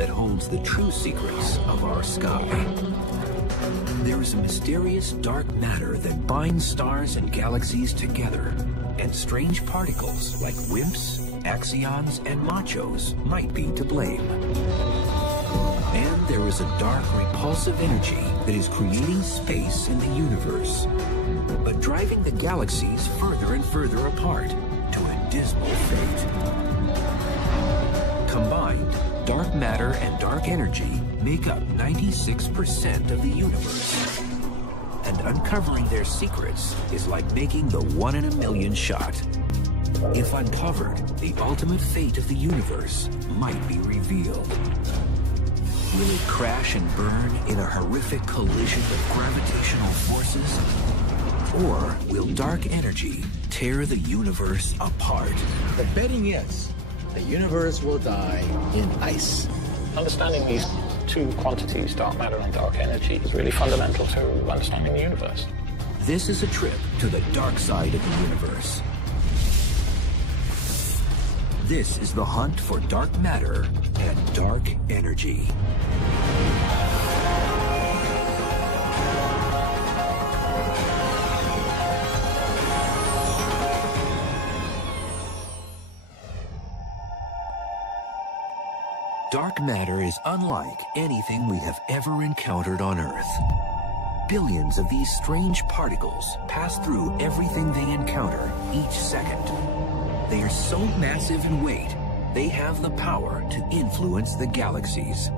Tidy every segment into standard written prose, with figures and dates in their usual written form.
that holds the true secrets of our sky. There is a mysterious dark matter that binds stars and galaxies together, and strange particles like WIMPs, axions, and machos might be to blame. And there is a dark, repulsive energy that is creating space in the universe, but driving the galaxies further and further apart to a dismal fate. Combined, dark matter and dark energy make up 96% of the universe. And uncovering their secrets is like making the one-in-a-million shot. If uncovered, the ultimate fate of the universe might be revealed. Will it crash and burn in a horrific collision of gravitational forces? Or will dark energy tear the universe apart? The betting is the universe will die in ice. Understanding these two quantities, dark matter and dark energy, is really fundamental to understanding the universe. This is a trip to the dark side of the universe. This is the hunt for dark matter and dark energy. Dark matter is unlike anything we have ever encountered on Earth. Billions of these strange particles pass through everything they encounter each second. They are so massive in weight, they have the power to influence the galaxies,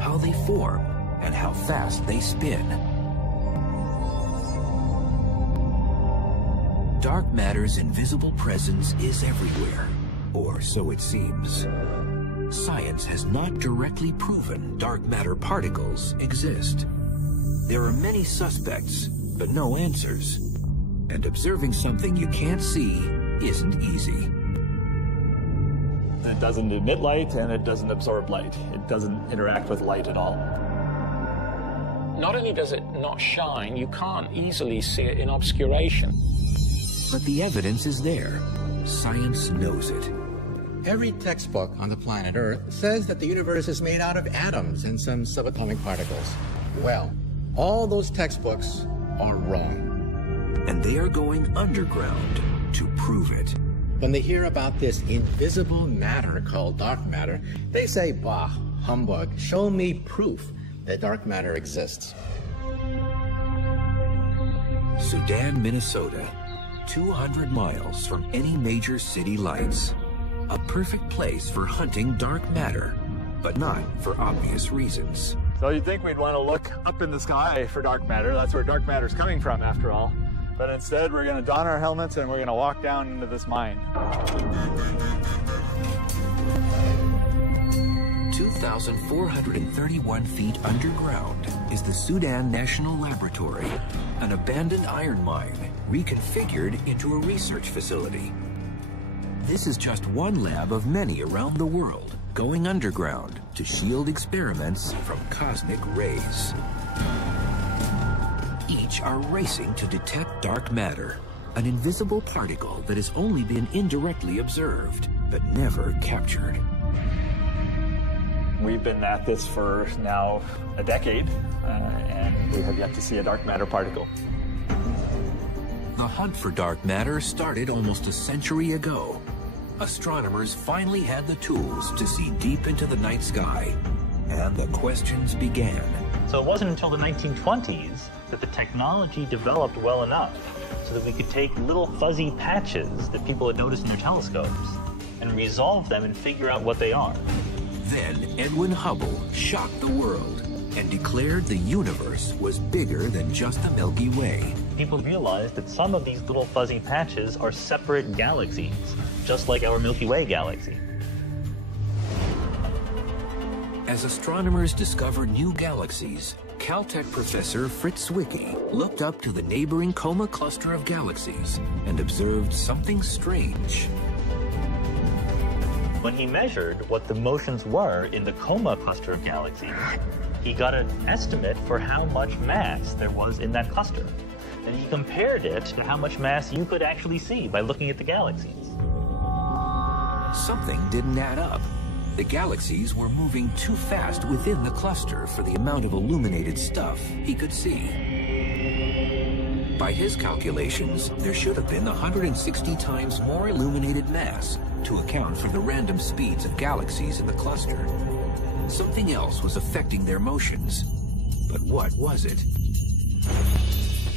how they form, and how fast they spin. Dark matter's invisible presence is everywhere, or so it seems. Science has not directly proven dark matter particles exist. There are many suspects, but no answers. And observing something you can't see isn't easy. It doesn't emit light and it doesn't absorb light. It doesn't interact with light at all. Not only does it not shine, you can't easily see it in obscuration. But the evidence is there. Science knows it. Every textbook on the planet Earth says that the universe is made out of atoms and some subatomic particles. Well, all those textbooks are wrong. And they are going underground to prove it. When they hear about this invisible matter called dark matter, they say, bah, humbug, show me proof that dark matter exists. Sudan, Minnesota, 200 miles from any major city lights. A perfect place for hunting dark matter, but not for obvious reasons. So you'd think we'd want to look up in the sky for dark matter. That's where dark matter's coming from, after all. But instead, we're going to don our helmets and we're going to walk down into this mine. 2,431 feet underground is the Sudan National Laboratory, an abandoned iron mine reconfigured into a research facility. This is just one lab of many around the world going underground to shield experiments from cosmic rays. Each are racing to detect dark matter, an invisible particle that has only been indirectly observed, but never captured. We've been at this for now a decade, and we have yet to see a dark matter particle. The hunt for dark matter started almost a century ago. Astronomers finally had the tools to see deep into the night sky, and the questions began. So it wasn't until the 1920s that the technology developed well enough so that we could take little fuzzy patches that people had noticed in their telescopes and resolve them and figure out what they are. Then Edwin Hubble shocked the world and declared the universe was bigger than just the Milky Way. People realized that some of these little fuzzy patches are separate galaxies, just like our Milky Way galaxy. As astronomers discovered new galaxies, Caltech professor Fritz Zwicky looked up to the neighboring Coma cluster of galaxies and observed something strange. When he measured what the motions were in the Coma cluster of galaxies, he got an estimate for how much mass there was in that cluster. And he compared it to how much mass you could actually see by looking at the galaxies. Something didn't add up. The galaxies were moving too fast within the cluster for the amount of illuminated stuff he could see. By his calculations, there should have been 160 times more illuminated mass to account for the random speeds of galaxies in the cluster. Something else was affecting their motions. But what was it?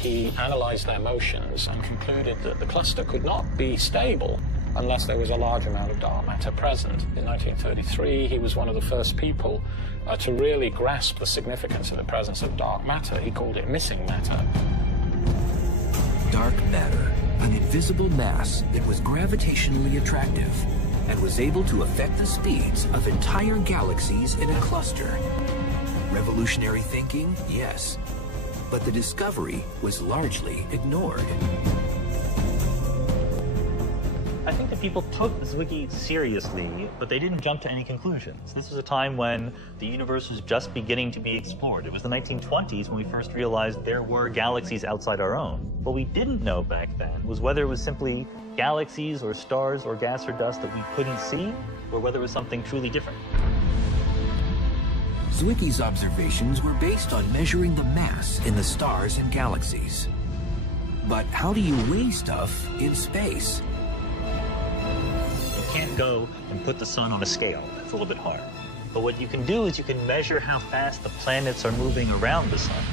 He analyzed their motions and concluded that the cluster could not be stable unless there was a large amount of dark matter present. In 1933, he was one of the first people to really grasp the significance of the presence of dark matter. He called it missing matter. Dark matter, an invisible mass that was gravitationally attractive and was able to affect the speeds of entire galaxies in a cluster. Revolutionary thinking, yes, but the discovery was largely ignored. I think that people took Zwicky seriously, but they didn't jump to any conclusions. This was a time when the universe was just beginning to be explored. It was the 1920s when we first realized there were galaxies outside our own. What we didn't know back then was whether it was simply galaxies or stars or gas or dust that we couldn't see, or whether it was something truly different. Zwicky's observations were based on measuring the mass in the stars and galaxies. But how do you weigh stuff in space? You can't go and put the sun on a scale. That's a little bit hard. But what you can do is you can measure how fast the planets are moving around the sun.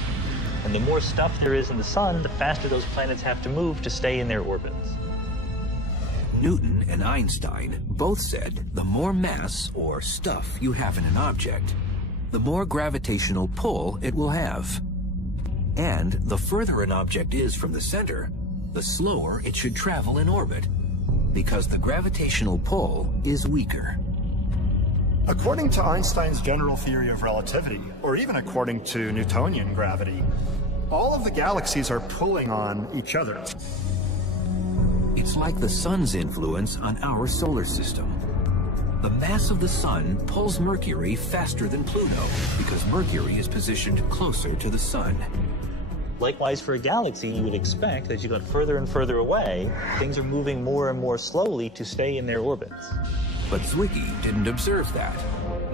And the more stuff there is in the sun, the faster those planets have to move to stay in their orbits. Newton and Einstein both said the more mass or stuff you have in an object, the more gravitational pull it will have. And the further an object is from the center, the slower it should travel in orbit, because the gravitational pull is weaker. According to Einstein's general theory of relativity, or even according to Newtonian gravity, all of the galaxies are pulling on each other. It's like the sun's influence on our solar system. The mass of the sun pulls Mercury faster than Pluto because Mercury is positioned closer to the sun. Likewise, for a galaxy, you would expect that as you got further and further away, things are moving more and more slowly to stay in their orbits. But Zwicky didn't observe that.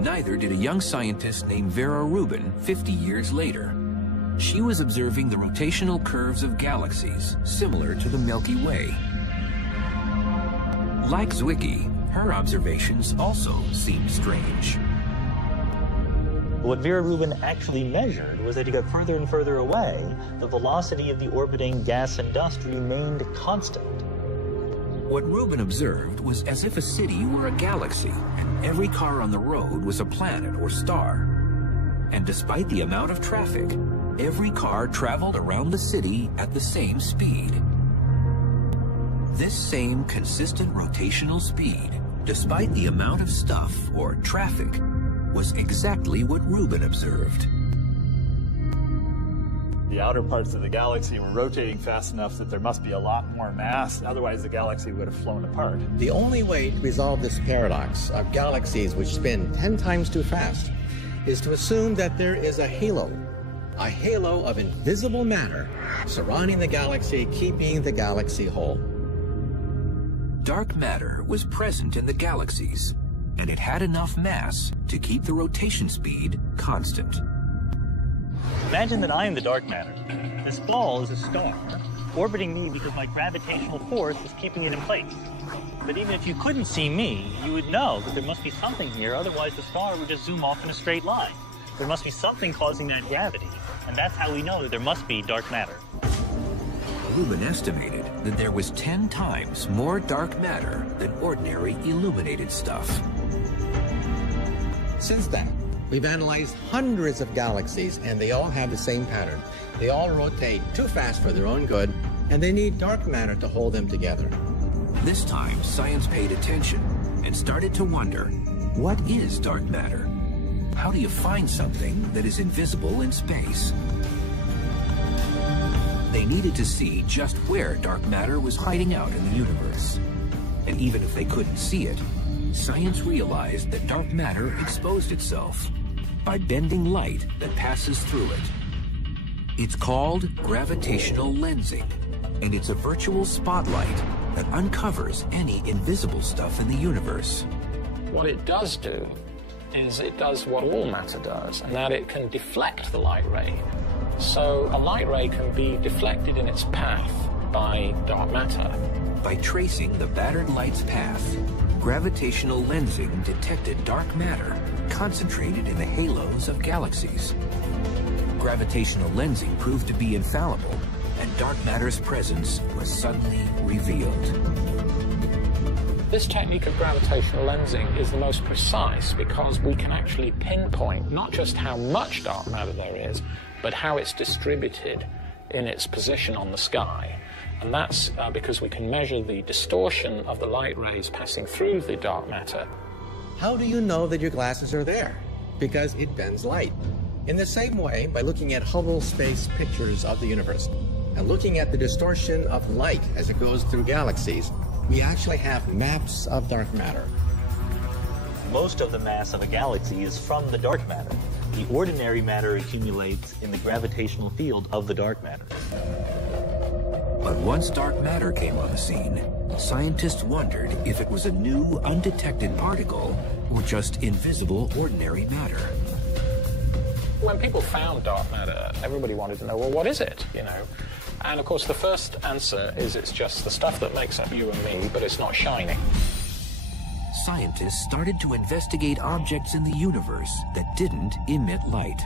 Neither did a young scientist named Vera Rubin 50 years later. She was observing the rotational curves of galaxies, similar to the Milky Way. Like Zwicky, her observations also seemed strange. What Vera Rubin actually measured was that as you got further and further away, the velocity of the orbiting gas and dust remained constant. What Rubin observed was as if a city were a galaxy, and every car on the road was a planet or star. And despite the amount of traffic, every car traveled around the city at the same speed. This same consistent rotational speed, despite the amount of stuff or traffic, was exactly what Rubin observed. The outer parts of the galaxy were rotating fast enough that there must be a lot more mass, otherwise the galaxy would have flown apart. The only way to resolve this paradox of galaxies which spin 10 times too fast is to assume that there is a halo of invisible matter surrounding the galaxy, keeping the galaxy whole. Dark matter was present in the galaxies, and it had enough mass to keep the rotation speed constant. Imagine that I am the dark matter. This ball is a star, orbiting me because my gravitational force is keeping it in place. But even if you couldn't see me, you would know that there must be something here, otherwise the star would just zoom off in a straight line. There must be something causing that gravity, and that's how we know that there must be dark matter. Rubin estimated that there was 10 times more dark matter than ordinary illuminated stuff. Since then, we've analyzed hundreds of galaxies, and they all have the same pattern. They all rotate too fast for their own good, and they need dark matter to hold them together. This time, science paid attention and started to wonder, what is dark matter? How do you find something that is invisible in space? They needed to see just where dark matter was hiding out in the universe. And even if they couldn't see it, science realized that dark matter exposed itself by bending light that passes through it. It's called gravitational lensing, and it's a virtual spotlight that uncovers any invisible stuff in the universe. What it does do is it does what all matter does, and that it can deflect the light ray. So a light ray can be deflected in its path by dark matter. By tracing the battered light's path, gravitational lensing detected dark matter concentrated in the halos of galaxies. Gravitational lensing proved to be infallible, and dark matter's presence was suddenly revealed. This technique of gravitational lensing is the most precise because we can actually pinpoint not just how much dark matter there is, but how it's distributed in its position on the sky. And that's because we can measure the distortion of the light rays passing through the dark matter. How do you know that your glasses are there? Because it bends light. In the same way, by looking at Hubble space pictures of the universe and looking at the distortion of light as it goes through galaxies, we actually have maps of dark matter. Most of the mass of a galaxy is from the dark matter. The ordinary matter accumulates in the gravitational field of the dark matter. But once dark matter came on the scene, scientists wondered if it was a new, undetected particle or just invisible, ordinary matter. When people found dark matter, everybody wanted to know, well, what is it, you know? And of course, the first answer is it's just the stuff that makes up you and me, but it's not shining. Scientists started to investigate objects in the universe that didn't emit light.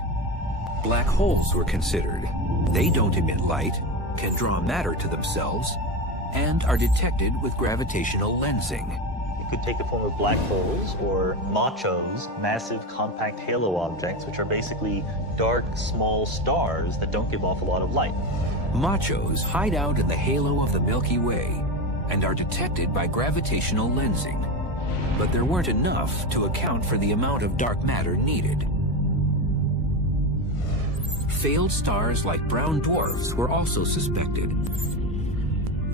Black holes were considered. They don't emit light, can draw matter to themselves, and are detected with gravitational lensing. It could take the form of black holes or machos, massive compact halo objects, which are basically dark, small stars that don't give off a lot of light. Machos hide out in the halo of the Milky Way and are detected by gravitational lensing. But there weren't enough to account for the amount of dark matter needed. Failed stars like brown dwarfs were also suspected.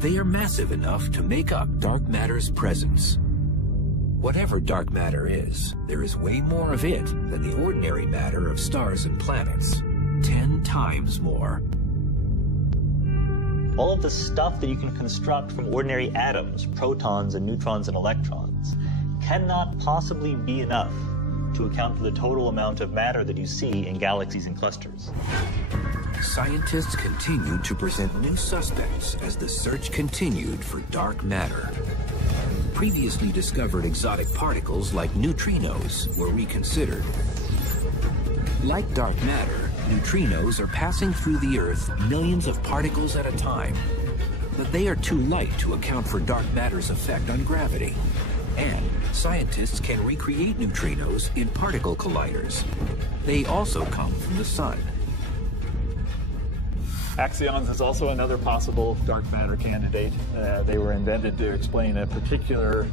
They are massive enough to make up dark matter's presence. Whatever dark matter is, there is way more of it than the ordinary matter of stars and planets. 10 times more. All of the stuff that you can construct from ordinary atoms, protons and neutrons and electrons, cannot possibly be enough to account for the total amount of matter that you see in galaxies and clusters. Scientists continued to present new suspects as the search continued for dark matter. Previously discovered exotic particles like neutrinos were reconsidered. Like dark matter, neutrinos are passing through the Earth millions of particles at a time, but they are too light to account for dark matter's effect on gravity. And scientists can recreate neutrinos in particle colliders. They also come from the sun. Axions is also another possible dark matter candidate. They were invented to explain a particular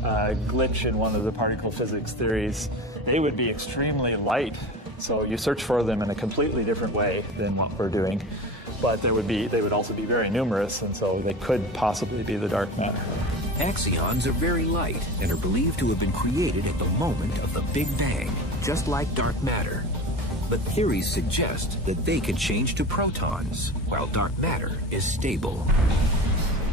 glitch in one of the particle physics theories. They would be extremely light, so you search for them in a completely different way than what we're doing. But they would also be very numerous, and so they could possibly be the dark matter. Axions are very light and are believed to have been created at the moment of the Big Bang, just like dark matter. But theories suggest that they could change to protons, while dark matter is stable.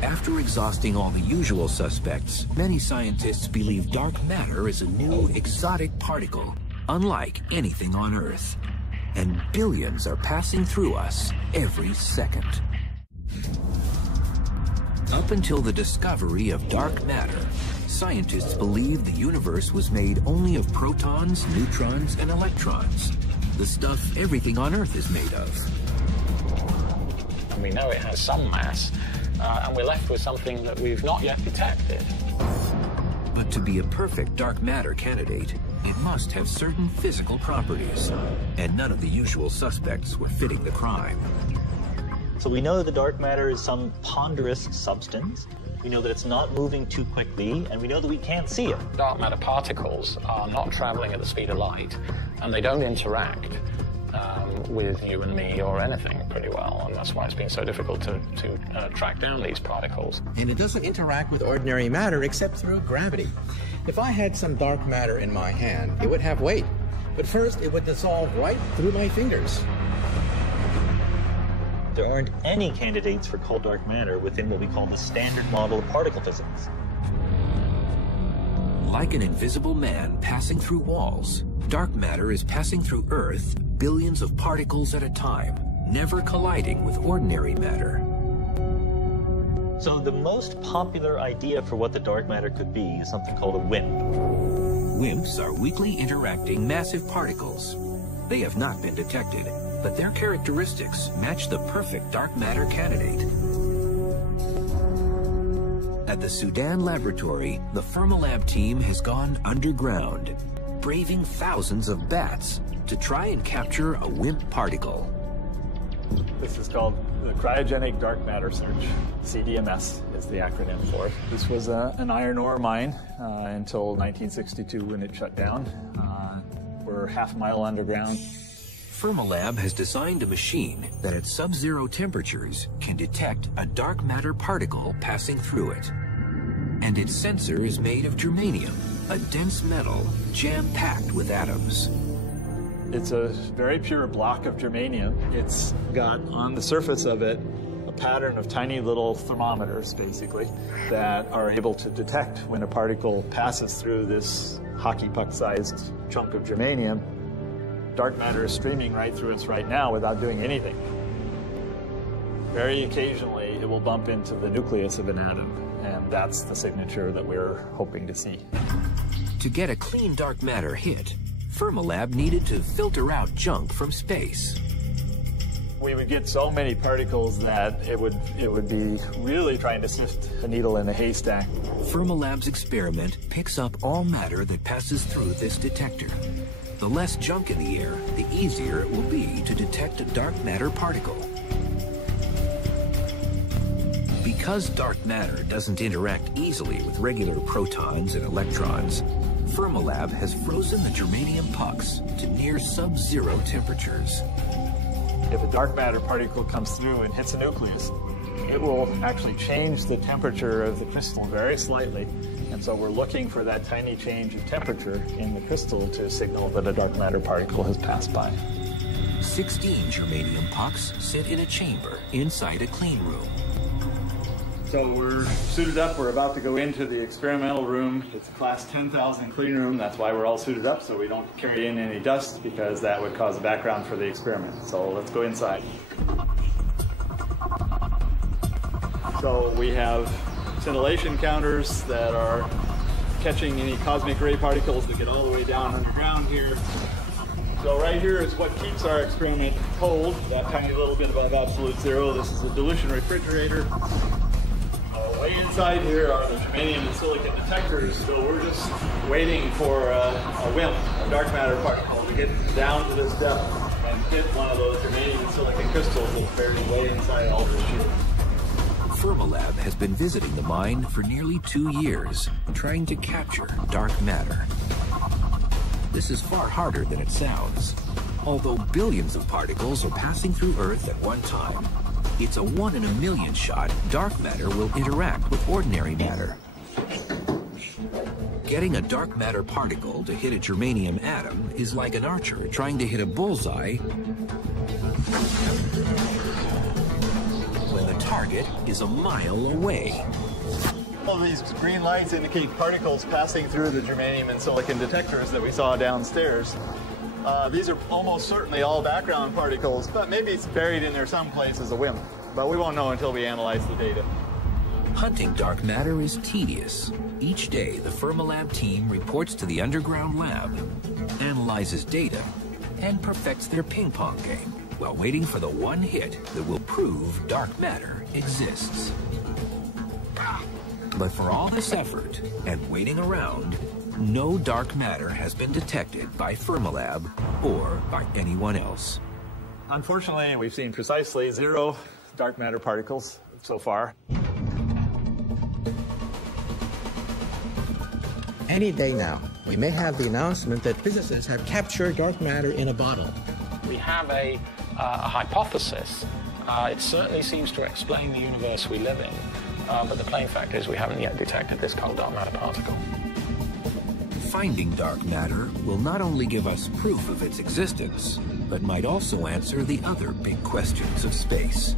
After exhausting all the usual suspects, many scientists believe dark matter is a new exotic particle, unlike anything on Earth. And billions are passing through us every second. Up until the discovery of dark matter, scientists believed the universe was made only of protons, neutrons, and electrons, the stuff everything on Earth is made of. And we know it has some mass, and we're left with something that we've not yet detected. But to be a perfect dark matter candidate, it must have certain physical properties, and none of the usual suspects were fitting the crime. So we know that the dark matter is some ponderous substance. We know that it's not moving too quickly, and we know that we can't see it. Dark matter particles are not traveling at the speed of light, and they don't interact with you and me or anything pretty well, and that's why it's been so difficult to track down these particles. And it doesn't interact with ordinary matter except through gravity. If I had some dark matter in my hand, it would have weight, but first it would dissolve right through my fingers. There aren't any candidates for cold dark matter within what we call the standard model of particle physics. Like an invisible man passing through walls, dark matter is passing through Earth billions of particles at a time, never colliding with ordinary matter. So the most popular idea for what the dark matter could be is something called a WIMP. WIMPs are weakly interacting massive particles. They have not been detected, but their characteristics match the perfect dark matter candidate. At the Sudan laboratory, the Fermilab team has gone underground, braving thousands of bats to try and capture a WIMP particle. This is called the Cryogenic Dark Matter Search. CDMS is the acronym for it. This was an iron ore mine until 1962 when it shut down. We're half a mile underground. Fermilab has designed a machine that at sub-zero temperatures can detect a dark matter particle passing through it. And its sensor is made of germanium, a dense metal jam-packed with atoms. It's a very pure block of germanium. It's got on the surface of it a pattern of tiny little thermometers, basically, that are able to detect when a particle passes through this hockey puck-sized chunk of germanium. Dark matter is streaming right through us right now without doing anything. Very occasionally, it will bump into the nucleus of an atom, and that's the signature that we're hoping to see. To get a clean dark matter hit, Fermilab needed to filter out junk from space. We would get so many particles that it would be really trying to sift a needle in a haystack. Fermilab's experiment picks up all matter that passes through this detector. The less junk in the air, the easier it will be to detect a dark matter particle. Because dark matter doesn't interact easily with regular protons and electrons, Fermilab has frozen the germanium pucks to near sub-zero temperatures. If a dark matter particle comes through and hits a nucleus, it will actually change the temperature of the crystal very slightly. And so we're looking for that tiny change of temperature in the crystal to signal that a dark matter particle has passed by. 16 germanium pucks sit in a chamber inside a clean room. So we're suited up. We're about to go into the experimental room. It's a class 10,000 clean room. That's why we're all suited up, so we don't carry in any dust, because that would cause a background for the experiment. So let's go inside. So we have scintillation counters that are catching any cosmic ray particles that get all the way down underground here. So right here is what keeps our experiment cold, that tiny little bit above absolute zero. This is a dilution refrigerator. Way inside here are the germanium and silicon detectors, so we're just waiting for a WIMP, a dark matter particle, to get down to this depth and hit one of those germanium and silicon crystals that's buried way inside all this shit. Fermilab has been visiting the mine for nearly 2 years, trying to capture dark matter. This is far harder than it sounds. Although billions of particles are passing through Earth at one time, it's a 1 in a million shot dark matter will interact with ordinary matter. Getting a dark matter particle to hit a germanium atom is like an archer trying to hit a bullseye when the target is a mile away. All these green lights indicate particles passing through the germanium and silicon detectors that we saw downstairs. These are almost certainly all background particles, but maybe it's buried in there someplace as a WIMP. But we won't know until we analyze the data. Hunting dark matter is tedious. Each day, the Fermilab team reports to the underground lab, analyzes data, and perfects their ping-pong game while waiting for the one hit that will prove dark matter exists. But for all this effort and waiting around, no dark matter has been detected by Fermilab or by anyone else. Unfortunately, we've seen precisely 0 dark matter particles so far. Any day now, we may have the announcement that physicists have captured dark matter in a bottle. We have a hypothesis. It certainly seems to explain the universe we live in, but the plain fact is we haven't yet detected this cold dark matter particle. Finding dark matter will not only give us proof of its existence, but might also answer the other big questions of space.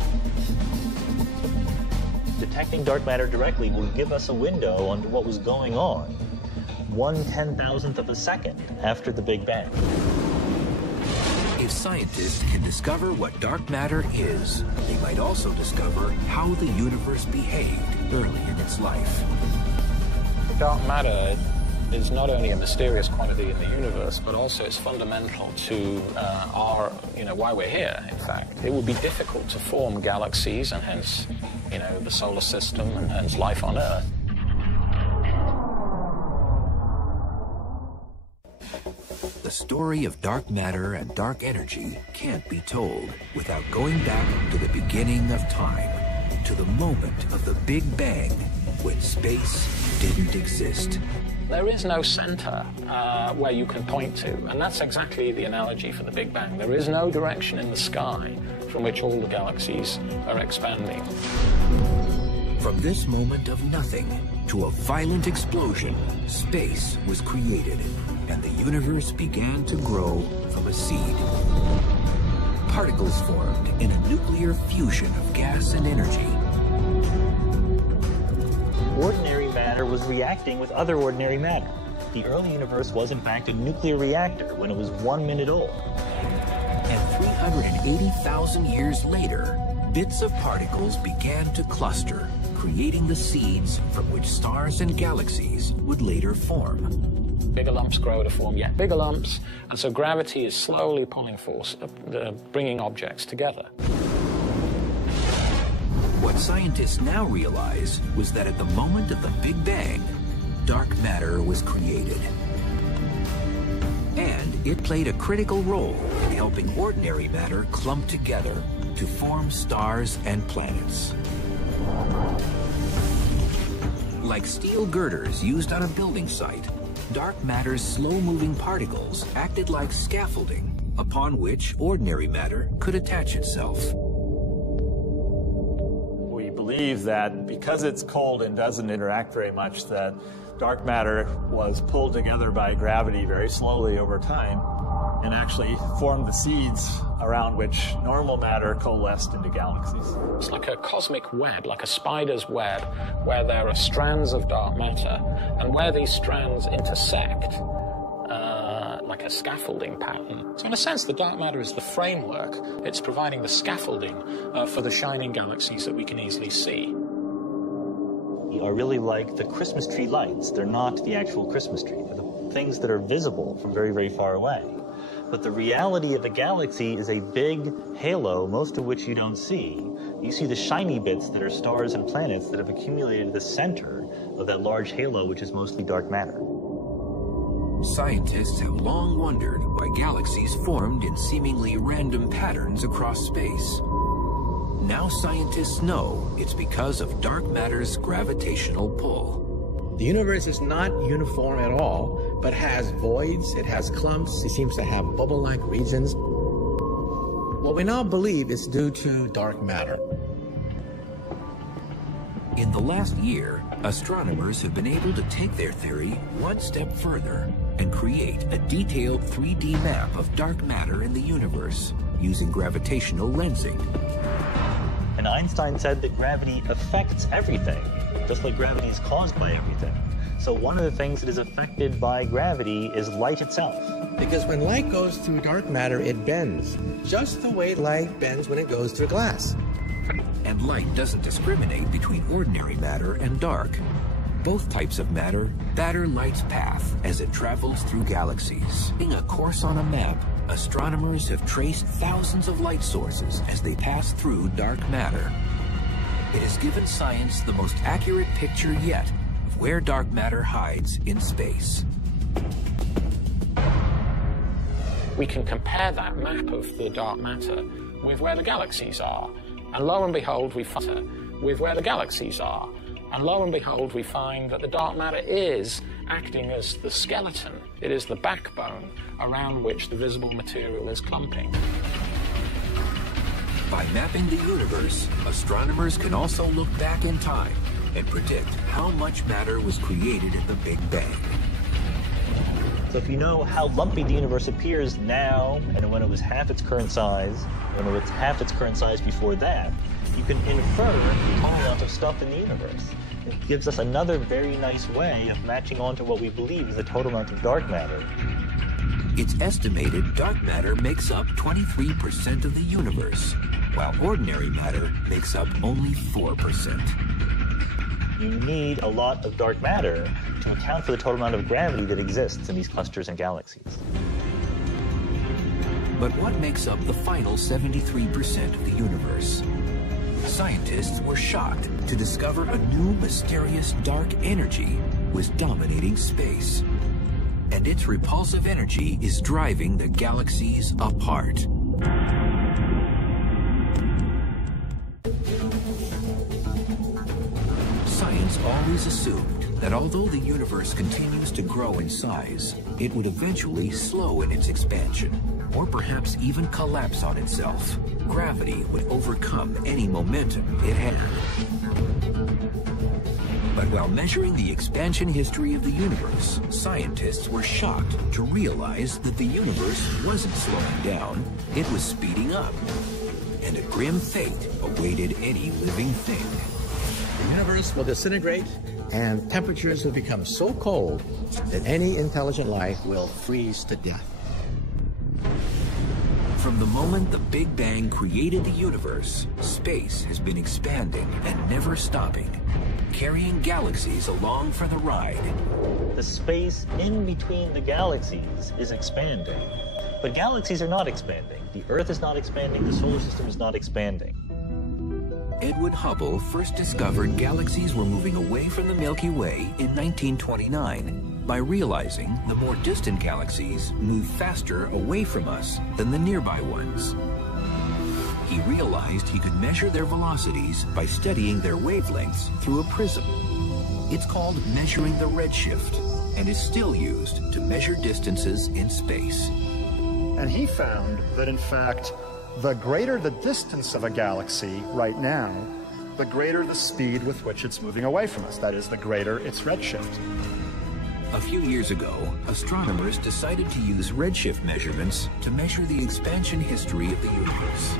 Detecting dark matter directly will give us a window onto what was going on. 1/10,000th of a second after the Big Bang. If scientists can discover what dark matter is, they might also discover how the universe behaved early in its life. Dark matter is not only a mysterious quantity in the universe, but also it's fundamental to why we're here, in fact. It would be difficult to form galaxies and hence, the solar system and hence life on Earth. The story of dark matter and dark energy can't be told without going back to the beginning of time, to the moment of the Big Bang, when space didn't exist. There is no center where you can point to, and that's exactly the analogy for the Big Bang. There is no direction in the sky from which all the galaxies are expanding. From this moment of nothing to a violent explosion, space was created, and the universe began to grow from a seed. Particles formed in a nuclear fusion of gas and energy. Ordinary matter was reacting with other ordinary matter. The early universe was in fact a nuclear reactor when it was 1 minute old. And 380,000 years later, bits of particles began to cluster, creating the seeds from which stars and galaxies would later form. Bigger lumps grow to form yet bigger lumps, and so gravity is slowly pulling force, bringing objects together. What scientists now realize was that at the moment of the Big Bang, dark matter was created. And it played a critical role in helping ordinary matter clump together to form stars and planets. Like steel girders used on a building site, dark matter's slow-moving particles acted like scaffolding upon which ordinary matter could attach itself. We believe that because it's cold and doesn't interact very much, that dark matter was pulled together by gravity very slowly over time and actually formed the seeds around which normal matter coalesced into galaxies. It's like a cosmic web, like a spider's web, where there are strands of dark matter, and where these strands intersect, like a scaffolding pattern. So in a sense, the dark matter is the framework. It's providing the scaffolding for the shining galaxies that we can easily see. Are really like the Christmas tree lights. They're not the actual Christmas tree. They're the things that are visible from very, very far away. But the reality of a galaxy is a big halo, most of which you don't see. You see the shiny bits that are stars and planets that have accumulated at the center of that large halo, which is mostly dark matter. Scientists have long wondered why galaxies formed in seemingly random patterns across space. Now scientists know it's because of dark matter's gravitational pull. The universe is not uniform at all, but has voids, it has clumps, it seems to have bubble-like regions. What we now believe is due to dark matter. In the last year, astronomers have been able to take their theory one step further and create a detailed 3D map of dark matter in the universe using gravitational lensing. And Einstein said that gravity affects everything, just like gravity is caused by everything. So one of the things that is affected by gravity is light itself. Because when light goes through dark matter, it bends, just the way light bends when it goes through glass. And light doesn't discriminate between ordinary matter and dark. Both types of matter batter light's path as it travels through galaxies. In a course on a map, astronomers have traced thousands of light sources as they pass through dark matter. It has given science the most accurate picture yet of where dark matter hides in space. We can compare that map of the dark matter with where the galaxies are. And lo and behold, we find with where the galaxies are. And lo and behold, we find that the dark matter is acting as the skeleton. It is the backbone around which the visible material is clumping. By mapping the universe, astronomers can also look back in time and predict how much matter was created in the Big Bang. So if you know how lumpy the universe appears now, and when it was half its current size, when it was half its current size before that, you can infer the total amount of stuff in the universe. gives us another very nice way of matching onto what we believe is the total amount of dark matter. It's estimated dark matter makes up 23% of the universe, while ordinary matter makes up only 4%. You need a lot of dark matter to account for the total amount of gravity that exists in these clusters and galaxies. But what makes up the final 73% of the universe? Scientists were shocked to discover a new mysterious dark energy was dominating space. And its repulsive energy is driving the galaxies apart. Science always assumed that although the universe continues to grow in size, it would eventually slow in its expansion, or perhaps even collapse on itself. Gravity would overcome any momentum it had. But while measuring the expansion history of the universe, scientists were shocked to realize that the universe wasn't slowing down, it was speeding up. And a grim fate awaited any living thing. The universe will disintegrate, and temperatures will become so cold that any intelligent life will freeze to death. From the moment the Big Bang created the universe, space has been expanding and never stopping, carrying galaxies along for the ride. The space in between the galaxies is expanding, but galaxies are not expanding. The Earth is not expanding, the solar system is not expanding. Edwin Hubble first discovered galaxies were moving away from the Milky Way in 1929 by realizing the more distant galaxies move faster away from us than the nearby ones. He realized he could measure their velocities by studying their wavelengths through a prism. It's called measuring the redshift and is still used to measure distances in space. And he found that, in fact, the greater the distance of a galaxy right now, the greater the speed with which it's moving away from us. That is, the greater its redshift. A few years ago, astronomers decided to use redshift measurements to measure the expansion history of the universe.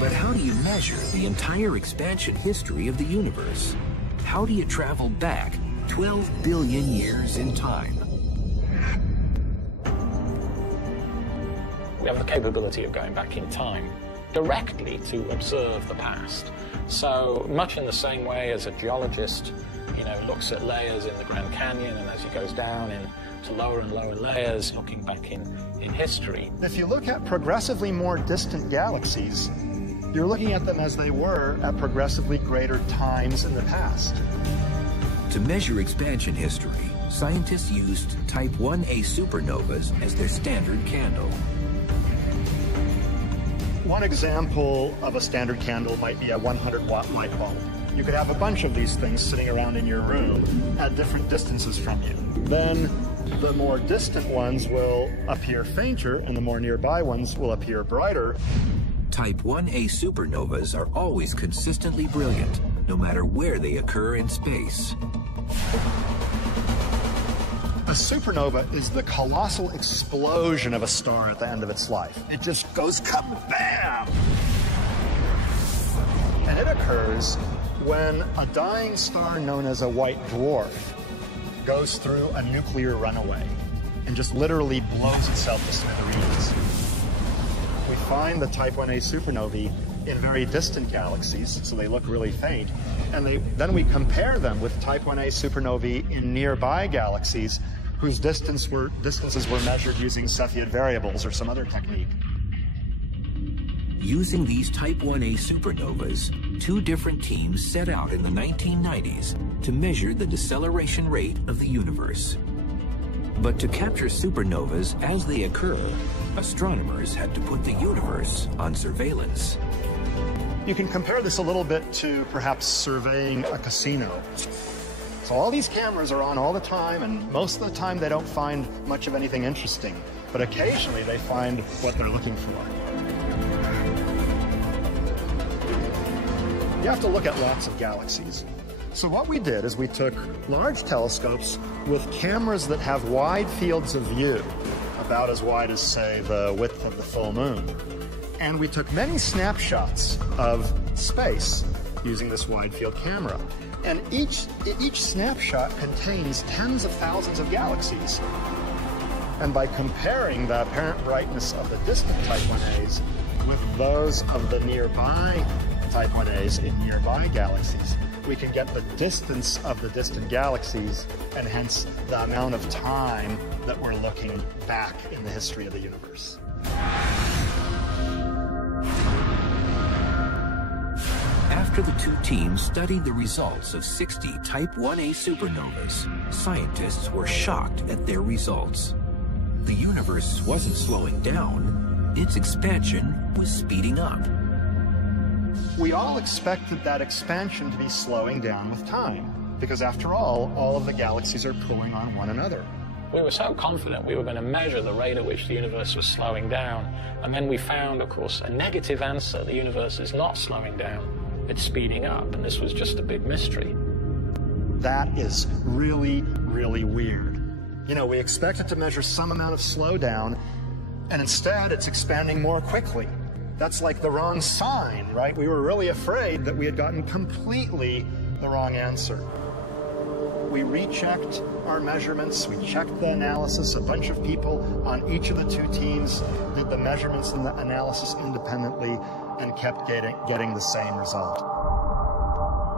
But how do you measure the entire expansion history of the universe? How do you travel back 12 billion years in time? We have the capability of going back in time directly to observe the past. So much in the same way as a geologist, looks at layers in the Grand Canyon, and as he goes down into lower and lower layers, looking back in history. If you look at progressively more distant galaxies, you're looking at them as they were at progressively greater times in the past. To measure expansion history, scientists used Type 1a supernovas as their standard candle. One example of a standard candle might be a 100-watt light bulb. You could have a bunch of these things sitting around in your room at different distances from you. Then the more distant ones will appear fainter, and the more nearby ones will appear brighter. Type 1a supernovas are always consistently brilliant, no matter where they occur in space. A supernova is the colossal explosion of a star at the end of its life. It just goes kabam! And it occurs when a dying star known as a white dwarf goes through a nuclear runaway and just literally blows itself to smithereens. We find the Type 1a supernovae in very distant galaxies, so they look really faint, and then we compare them with Type 1a supernovae in nearby galaxies whose distances were measured using Cepheid variables or some other technique. Using these Type 1a supernovas, two different teams set out in the 1990s to measure the deceleration rate of the universe. But to capture supernovas as they occur, astronomers had to put the universe on surveillance. You can compare this a little bit to perhaps surveying a casino. So all these cameras are on all the time, and most of the time they don't find much of anything interesting, but occasionally they find what they're looking for. You have to look at lots of galaxies. So what we did is we took large telescopes with cameras that have wide fields of view, about as wide as, say, the width of the full moon. And we took many snapshots of space using this wide field camera. And each snapshot contains tens of thousands of galaxies. And by comparing the apparent brightness of the distant Type 1As with those of the nearby Type 1As in nearby galaxies, we can get the distance of the distant galaxies and hence the amount of time that we're looking back in the history of the universe. After the two teams studied the results of 60 Type 1A supernovas, scientists were shocked at their results. The universe wasn't slowing down, its expansion was speeding up. We all expected that expansion to be slowing down with time, because after all of the galaxies are pulling on one another. We were so confident we were going to measure the rate at which the universe was slowing down, and then we found, of course, a negative answer. The universe is not slowing down, it's speeding up, and this was just a big mystery. That is really, really weird. You know, we expected to measure some amount of slowdown, and instead it's expanding more quickly. That's like the wrong sign, right? We were really afraid that we had gotten completely the wrong answer. We rechecked our measurements, we checked the analysis. A bunch of people on each of the two teams did the measurements and the analysis independently and kept getting the same result.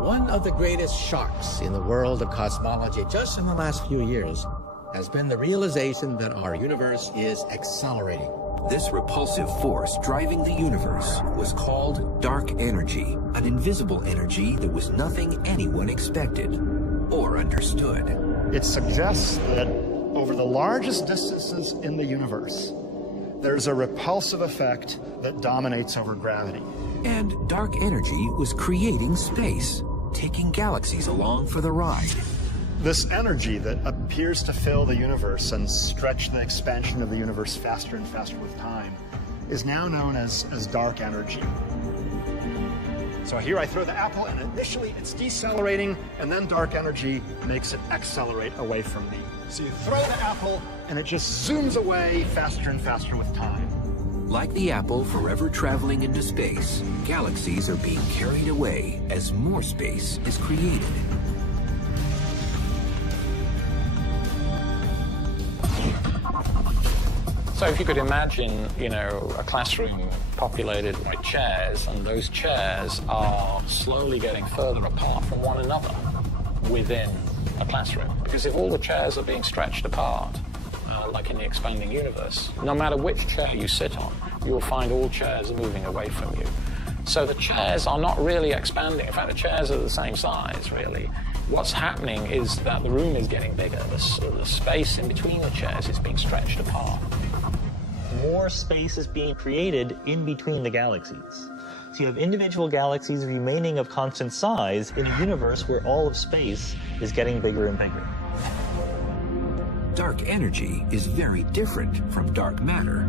One of the greatest shocks in the world of cosmology just in the last few years has been the realization that our universe is accelerating. This repulsive force driving the universe was called dark energy, an invisible energy that was nothing anyone expected or understood. It suggests that over the largest distances in the universe, there's a repulsive effect that dominates over gravity. And dark energy was creating space, taking galaxies along for the ride. This energy that appears to fill the universe and stretch the expansion of the universe faster and faster with time is now known as dark energy. So here I throw the apple, and initially it's decelerating, and then dark energy makes it accelerate away from me. So you throw the apple, and it just zooms away faster and faster with time. Like the apple forever traveling into space, galaxies are being carried away as more space is created. So if you could imagine, you know, a classroom populated by chairs, and those chairs are slowly getting further apart from one another within a classroom. Because if all the chairs are being stretched apart, like in the expanding universe, no matter which chair you sit on, you'll find all chairs are moving away from you. So the chairs are not really expanding. In fact, the chairs are the same size, really. What's happening is that the room is getting bigger. The space in between the chairs is being stretched apart. More space is being created in between the galaxies. So you have individual galaxies remaining of constant size in a universe where all of space is getting bigger and bigger. Dark energy is very different from dark matter.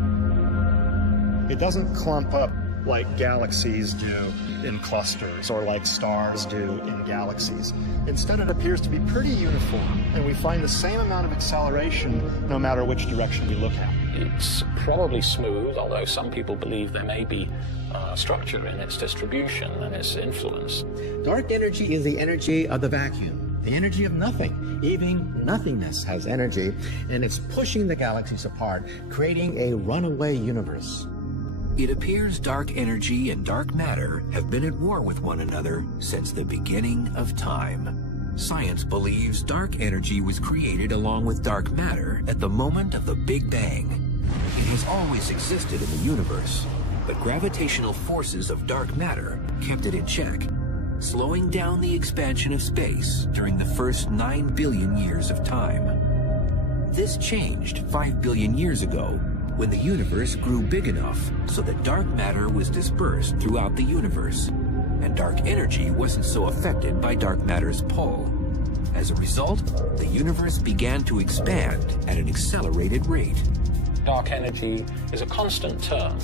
It doesn't clump up like galaxies do in clusters or like stars do in galaxies. Instead, it appears to be pretty uniform, and we find the same amount of acceleration no matter which direction we look at. It's probably smooth, although some people believe there may be structure in its distribution and its influence. Dark energy is the energy of the vacuum, the energy of nothing. Even nothingness has energy, and it's pushing the galaxies apart, creating a runaway universe. It appears dark energy and dark matter have been at war with one another since the beginning of time. Science believes dark energy was created along with dark matter at the moment of the Big Bang. It has always existed in the universe, but gravitational forces of dark matter kept it in check, slowing down the expansion of space during the first 9 billion years of time. This changed 5 billion years ago when the universe grew big enough so that dark matter was dispersed throughout the universe, and dark energy wasn't so affected by dark matter's pull. As a result, the universe began to expand at an accelerated rate. Dark energy is a constant term.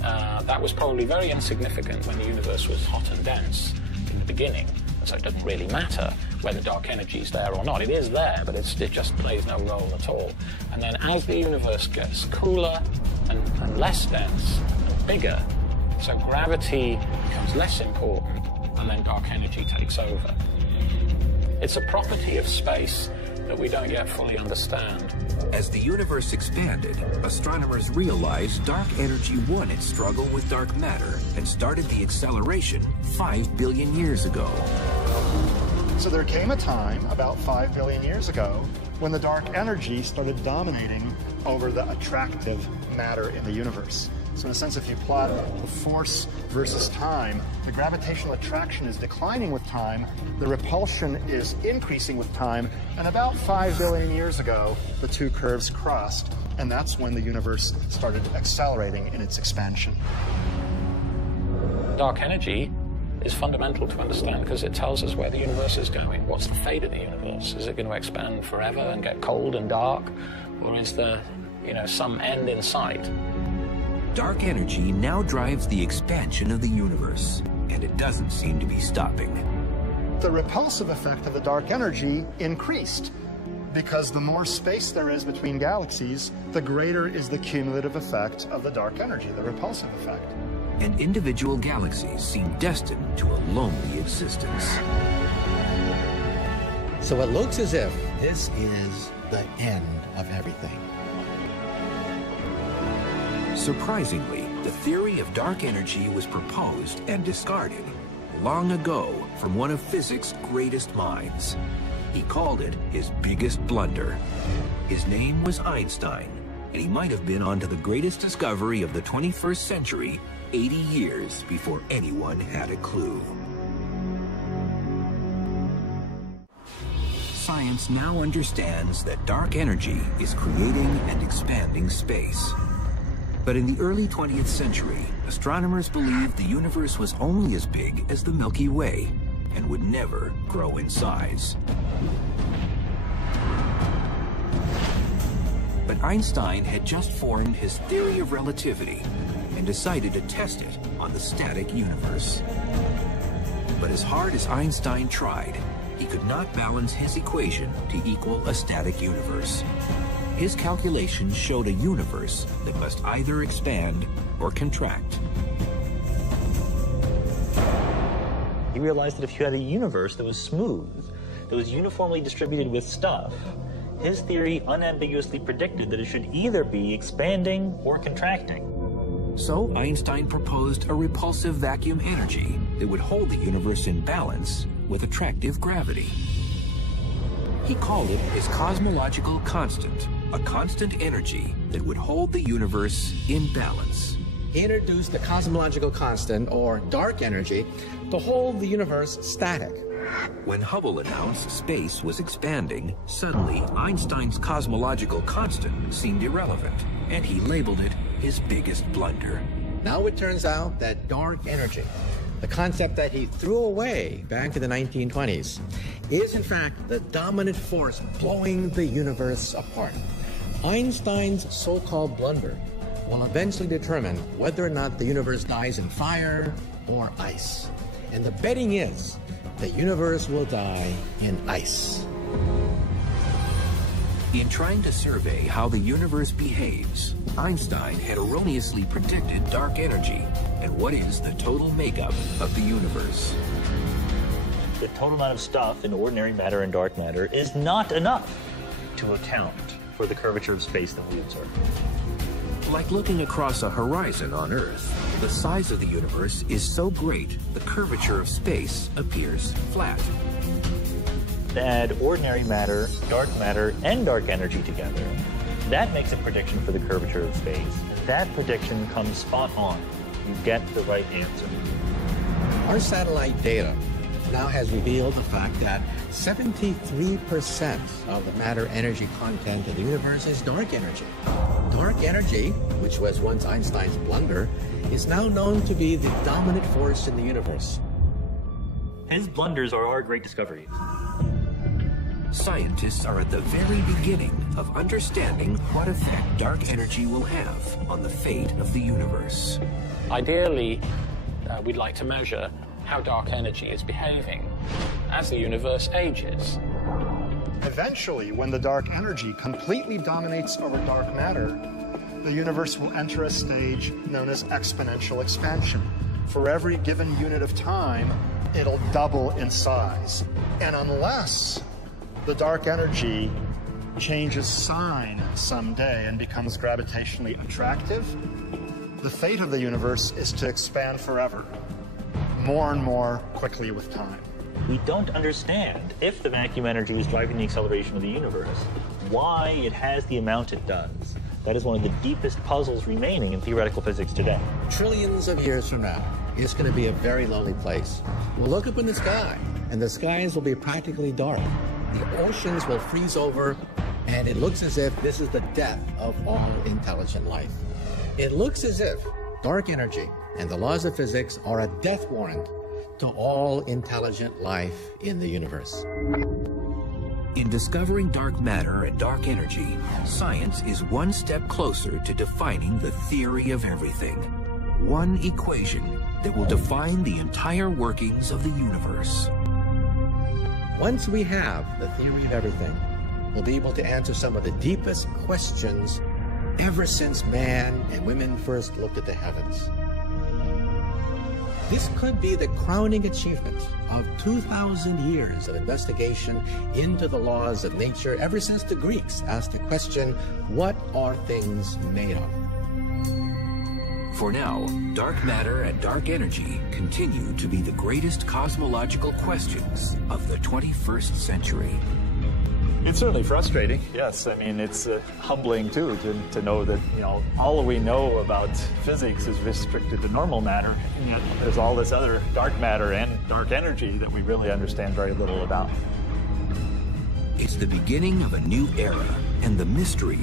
That was probably very insignificant when the universe was hot and dense in the beginning, so it doesn't really matter whether dark energy is there or not. It is there, but it just plays no role at all. And then as the universe gets cooler and less dense and bigger, so gravity becomes less important, and then dark energy takes over. It's a property of space that we don't yet fully understand. As the universe expanded, astronomers realized dark energy won its struggle with dark matter and started the acceleration 5 billion years ago. So there came a time, about 5 billion years ago, when the dark energy started dominating over the attractive matter in the universe. So in a sense, if you plot the force versus time, the gravitational attraction is declining with time, the repulsion is increasing with time, and about 5 billion years ago, the two curves crossed, and that's when the universe started accelerating in its expansion. Dark energy is fundamental to understand because it tells us where the universe is going. What's the fate of the universe? Is it going to expand forever and get cold and dark? Or is there, some end in sight? Dark energy now drives the expansion of the universe, and it doesn't seem to be stopping. The repulsive effect of the dark energy increased because the more space there is between galaxies, the greater is the cumulative effect of the dark energy, the repulsive effect. And individual galaxies seem destined to a lonely existence. So it looks as if this is the end of everything. Surprisingly, the theory of dark energy was proposed and discarded long ago from one of physics' greatest minds. He called it his biggest blunder. His name was Einstein, and he might have been onto the greatest discovery of the 21st century 80 years before anyone had a clue. Science now understands that dark energy is creating and expanding space. But in the early 20th century, astronomers believed the universe was only as big as the Milky Way and would never grow in size. But Einstein had just formed his theory of relativity and decided to test it on the static universe. But as hard as Einstein tried, he could not balance his equation to equal a static universe. His calculations showed a universe that must either expand or contract. He realized that if you had a universe that was smooth, that was uniformly distributed with stuff, his theory unambiguously predicted that it should either be expanding or contracting. So Einstein proposed a repulsive vacuum energy that would hold the universe in balance with attractive gravity. He called it his cosmological constant, a constant energy that would hold the universe in balance. He introduced the cosmological constant, or dark energy, to hold the universe static. When Hubble announced space was expanding, suddenly Einstein's cosmological constant seemed irrelevant, and he labeled it his biggest blunder. Now it turns out that dark energy, the concept that he threw away back in the 1920s, is in fact the dominant force blowing the universe apart. Einstein's so-called blunder will eventually determine whether or not the universe dies in fire or ice. And the betting is the universe will die in ice. In trying to survey how the universe behaves, Einstein had erroneously predicted dark energy and what is the total makeup of the universe. The total amount of stuff in ordinary matter and dark matter is not enough to account for the curvature of space that we observe. Like looking across a horizon on Earth, the size of the universe is so great the curvature of space appears flat. Add ordinary matter, and dark energy together. That makes a prediction for the curvature of space. And that prediction comes spot on. You get the right answer. Our satellite data now has revealed the fact that 73% of the matter-energy content of the universe is dark energy. Dark energy, which was once Einstein's blunder, is now known to be the dominant force in the universe. His blunders are our great discoveries. Scientists are at the very beginning of understanding what effect dark energy will have on the fate of the universe. Ideally, we'd like to measure how dark energy is behaving as the universe ages. Eventually, when the dark energy completely dominates over dark matter, the universe will enter a stage known as exponential expansion, for every given unit of time, it'll double in size. And unless the dark energy changes sign someday and becomes gravitationally attractive, the fate of the universe is to expand forever, more and more quickly with time. We don't understand, if the vacuum energy is driving the acceleration of the universe, why it has the amount it does. That is one of the deepest puzzles remaining in theoretical physics today. Trillions of years from now, it's going to be a very lonely place. We'll look up in the sky, and the skies will be practically dark. The oceans will freeze over, and it looks as if this is the death of all intelligent life. It looks as if dark energy and the laws of physics are a death warrant to all intelligent life in the universe. In discovering dark matter and dark energy, science is one step closer to defining the theory of everything. One equation that will define the entire workings of the universe. Once we have the theory of everything, we'll be able to answer some of the deepest questions ever since man and women first looked at the heavens. This could be the crowning achievement of 2,000 years of investigation into the laws of nature ever since the Greeks asked the question, what are things made of? For now, dark matter and dark energy continue to be the greatest cosmological questions of the 21st century. It's certainly frustrating, yes. I mean, it's humbling, too, to know that, all we know about physics is restricted to normal matter, and yet there's all this other dark matter and dark energy that we really understand very little about. It's the beginning of a new era, and the mysteries